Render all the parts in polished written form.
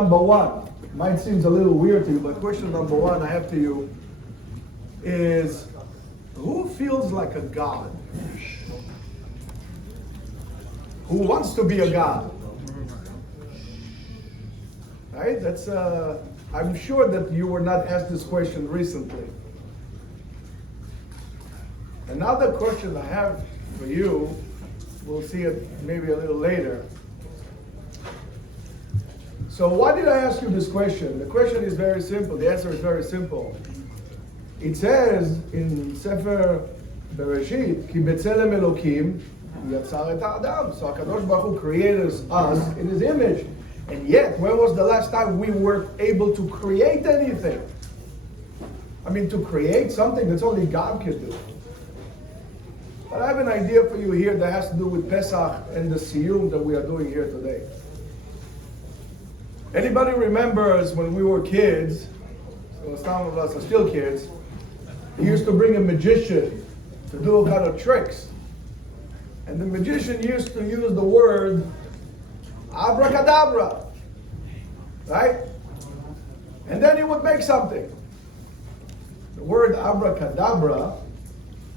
Number one, might seem a little weird to you, but question number one I have to you is, who feels like a god? Who wants to be a god? Right? That's I'm sure that you were not asked this question recently. Another question I have for you, we'll see it maybe a little later. So why did I ask you this question? The question is very simple. The answer is very simple. It says in Sefer Bereshit, Ki b'tzelem Elokim yatzar et ha'adam. So HaKadosh Baruch Hu created us in His image. And yet, when was the last time we were able to create anything? I mean, to create something that's only God can do. But I have an idea for you here that has to do with Pesach and the Siyum that we are doing here today. Anybody remembers when we were kids, so some of us are still kids, he used to bring a magician to do a kind of tricks. And the magician used to use the word abracadabra, right? And then he would make something. The word abracadabra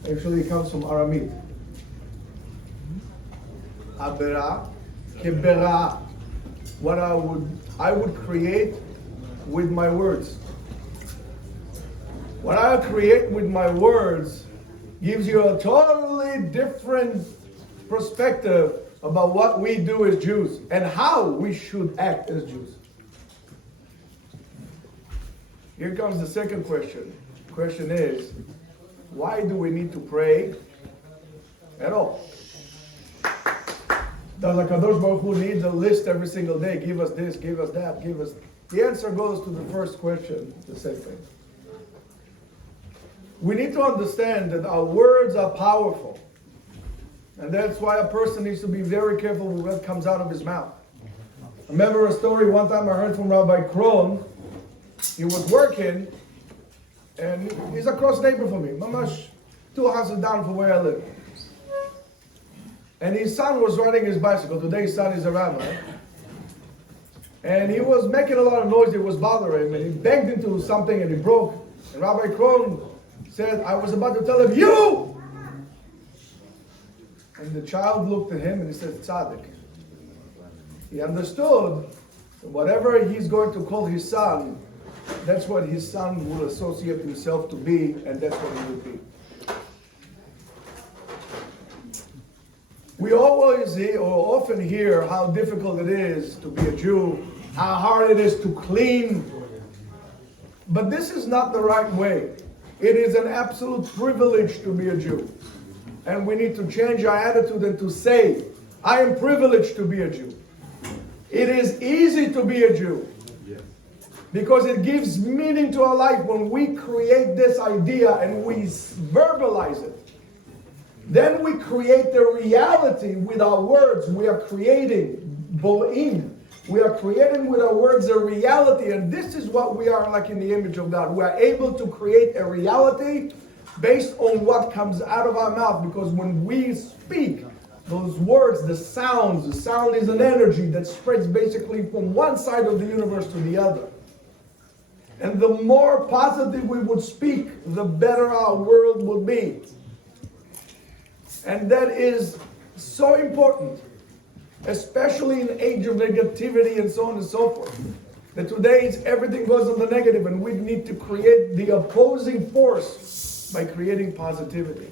actually comes from Aramaic. Abera, kebera. What I would create with my words. What I create with my words gives you a totally different perspective about what we do as Jews and how we should act as Jews. Here comes the second question. The question is, why do we need to pray at all? Does HaKadosh Baruch Hu need a list every single day? Give us this, give us that, give us... The answer goes to the first question, the same thing. We need to understand that our words are powerful. And that's why a person needs to be very careful with what comes out of his mouth. I remember a story one time I heard from Rabbi Kron. He was working, and he's a close neighbor for me, mamash 2 houses down from where I live. And his son was riding his bicycle. Today his son is a rabbi. And he was making a lot of noise. It was bothering him. And he banged into something and he broke. And Rabbi Kron said, I was about to tell him, you! And the child looked at him and he said, Tzaddik. He understood that whatever he's going to call his son, that's what his son will associate himself to be, and that's what he would be. We always hear, or often hear, how difficult it is to be a Jew, how hard it is to clean. But this is not the right way. It is an absolute privilege to be a Jew. And we need to change our attitude and to say, I am privileged to be a Jew. It is easy to be a Jew. Because it gives meaning to our life when we create this idea and we verbalize it. Then we create the reality with our words. We are creating bo'im. We are creating with our words a reality, and this is what we are like in the image of God. We are able to create a reality based on what comes out of our mouth, because when we speak, those words, the sound is an energy that spreads basically from one side of the universe to the other. And the more positive we would speak, the better our world would be. And that is so important, especially in the age of negativity and so on and so forth. That today everything goes on the negative, and we need to create the opposing force by creating positivity.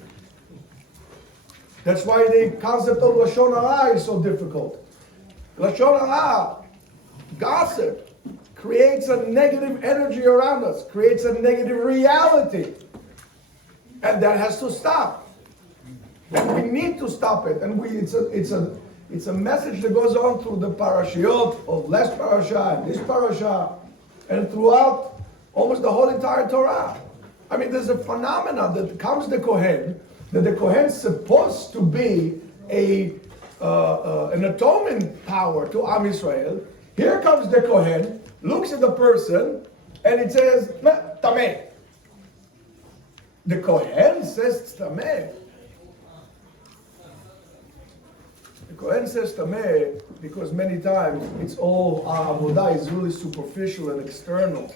That's why the concept of Lashon Hara is so difficult. Lashon Hara, gossip, creates a negative energy around us, creates a negative reality. And that has to stop. And we need to stop it. And it's a message that goes on through the parashiot of last parasha and this parasha, and throughout almost the whole entire Torah. I mean, there's a phenomenon that comes the Kohen, that the Kohen's supposed to be an atonement power to Am Yisrael. Here comes the Kohen, looks at the person, and it says, Tameh. The Kohen says Tameh. The Kohen says tameh because many times it's all avodah is really superficial and external,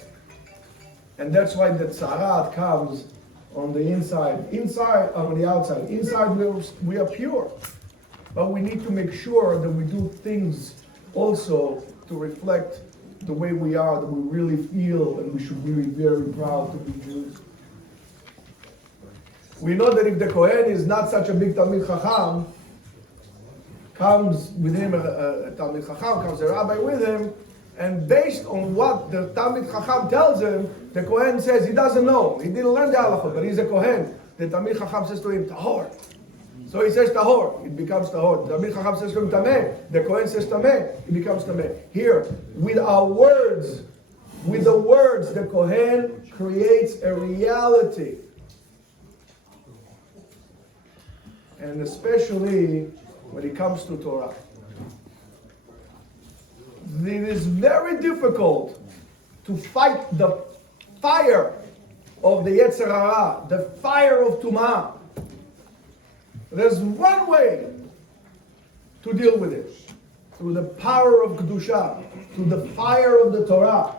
and that's why the tzarat comes on the inside on the outside. Inside we are pure, but we need to make sure that we do things also to reflect the way we are, that we really feel, and we should be very proud to be Jews. We know that if the Kohen is not such a big Talmid Chacham, comes with him a Talmid Chacham, comes a rabbi with him, and based on what the Talmid Chacham tells him, the Kohen says he doesn't know. He didn't learn the halacha, but he's a Kohen. The Talmid Chacham says to him, tahor. So he says tahor, it becomes tahor. The Talmid Chacham says to him tameh, the Kohen says tameh, it becomes tameh. Here, with our words, with the words, the Kohen creates a reality. And especially when it comes to Torah. It is very difficult to fight the fire of the Yetzer Hara, the fire of Tumah. There's one way to deal with it, through the power of Kedusha, through the fire of the Torah.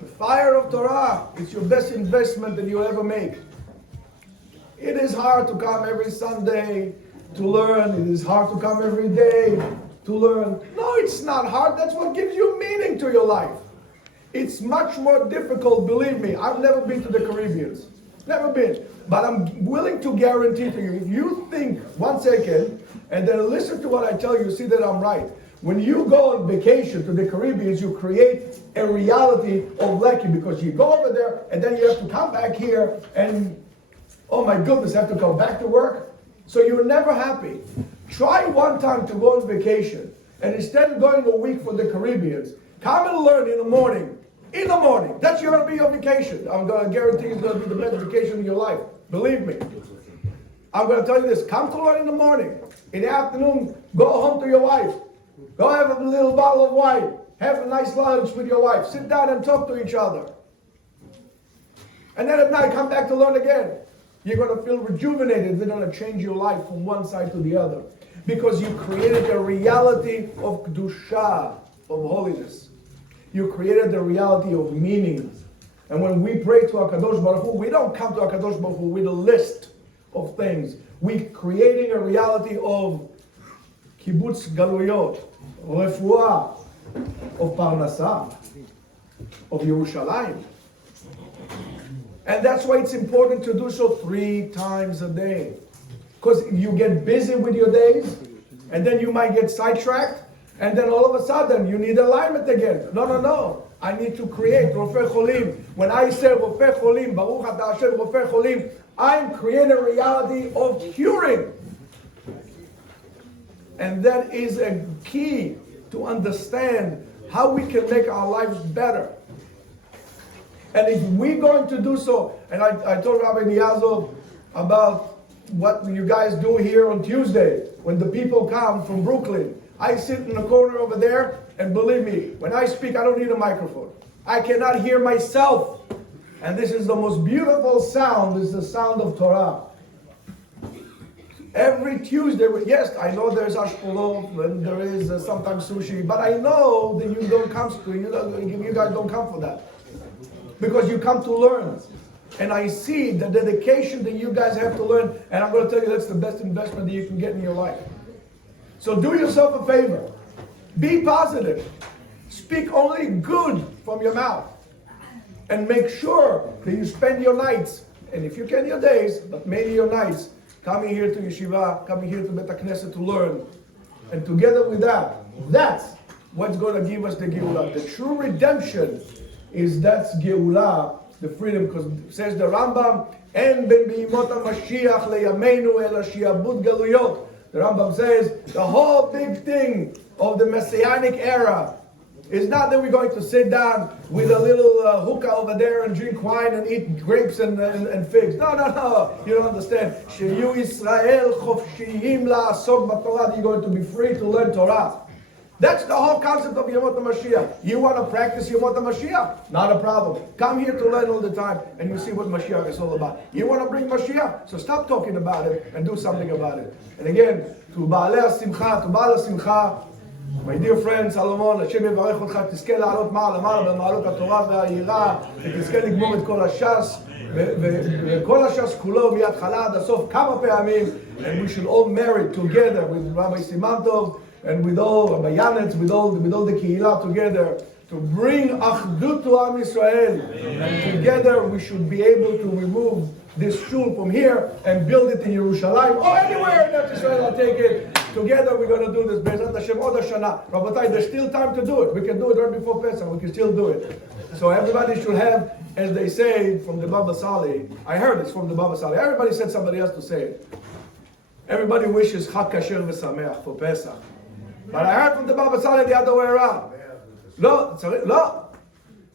The fire of Torah is your best investment that you ever make. It is hard to come every Sunday to learn. It is hard to come every day to learn. No, it's not hard. That's what gives you meaning to your life. It's much more difficult, believe me. I've never been to the Caribbean. Never been. But I'm willing to guarantee to you, if you think 1 second and then listen to what I tell you, see that I'm right. When you go on vacation to the Caribbean, you create a reality of Lekki, because you go over there and then you have to come back here and, oh my goodness, I have to go back to work. So you're never happy. Try one time to go on vacation, and instead of going a week for the Caribbeans, come and learn in the morning. In the morning. That's going to be your vacation. I'm going to guarantee it's going to be the best vacation of your life. Believe me. I'm going to tell you this. Come to learn in the morning. In the afternoon, go home to your wife. Go have a little bottle of wine. Have a nice lunch with your wife. Sit down and talk to each other. And then at night, come back to learn again. You're going to feel rejuvenated. They're going to change your life from one side to the other. Because you created a reality of Kedusha, of holiness. You created the reality of meaning. And when we pray to HaKadosh Baruch Hu, we don't come to HaKadosh Baruch Hu with a list of things. We're creating a reality of kibbutz galuyot, refuah, of parnasah, of Yerushalayim. And that's why it's important to do so 3 times a day. Because you get busy with your days, and then you might get sidetracked, and then all of a sudden you need alignment again. No. I need to create Rofei Cholim. When I say Rofei Cholim, Baruch Ata Hashem Rofei Cholim, I'm creating a reality of curing. And that is a key to understand how we can make our lives better. And if we're going to do so, and I told Rabbi Niazov about what you guys do here on Tuesday, when the people come from Brooklyn. I sit in the corner over there, and believe me, when I speak, I don't need a microphone. I cannot hear myself. And this is the most beautiful sound, is the sound of Torah. Every Tuesday, yes, I know there's ashpolov, and there is sometimes sushi, but I know that you don't come to, you guys don't come for that. Because you come to learn. And I see the dedication that you guys have to learn, and I'm going to tell you that's the best investment that you can get in your life. So do yourself a favor. Be positive. Speak only good from your mouth. And make sure that you spend your nights, and if you can your days, but mainly your nights, coming here to yeshiva, coming here to Bet HaKnesset to learn. And together with that, that's what's going to give us the Geulah. The true redemption is that's Geulah, the freedom, because says the Rambam, En ben b'yimot HaMashiach leyameinu ela shi'abud galuyot. The Rambam says the whole big thing of the Messianic era is not that we're going to sit down with a little hookah over there and drink wine and eat grapes and figs. No. You don't understand. Sheyu Yisrael chofshiyim la'asok b'Torah. You're going to be free to learn Torah. That's the whole concept of Yemot HaMashiach. You want to practice Yemot HaMashiach? Not a problem. Come here to learn all the time and you see what Mashiach is all about. You want to bring Mashiach? So stop talking about it and do something about it. And again, to Baalei HaSimcha, to Baal HaSimcha, my dear friend סלומון, השם יברך אותך, תזכה לעלות מעלה מעלה במעלות התורה והיראה, ותזכה לגמור את כל הש"ס, וכל הש"ס כולו מההתחלה עד הסוף כמה פעמים, and we should all merit together with Rabbi Simantov and with all Rabbi Yanetz, with all the קהילה together, to bring אחדות to Am Yisrael. And together we should be able to remove this shul from here and build it in Yerushalayim or anywhere in Eretz Israel. I'll take it. Together we're going to do this. Be'ezrat Hashem Od Hashana. Rabotai, there's still time to do it. We can do it right before Pesach. We can still do it. So everybody should have, as they say from the Baba Sali. I heard it's from the Baba Sali. Everybody said somebody else to say it. Everybody wishes Chag Kasher V'Sameach for Pesach. But I heard from the Baba Sali the other way around. No.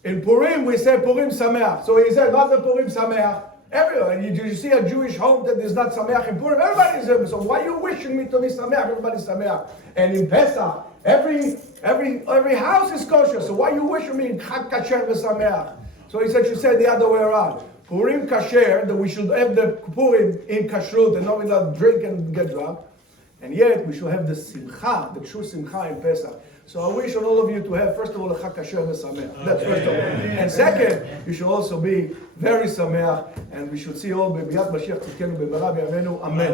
In Purim we say Purim Sameach. So he said, what's the Purim Sameach? Everyone, you see a Jewish home that is not Sameach in Purim, everybody is there. So why are you wishing me to be Sameach? Everybody's Sameach. And in Pesach, every house is kosher. So why are you wishing me in Chag Kasher V'Sameach? So he said, you said the other way around. Purim Kasher, that we should have the Purim in Kashrut and not without drink and get drunk. And yet we should have the Simcha, the true Simcha in Pesach. So I wish on all of you to have, first of all, a Chag Kasher V'Sameach. That's first of all. And second, you should also be very Sameach, and we should see all B'Biat Mashiach Tzidkenu B'Mara B'Yameinu. Amen.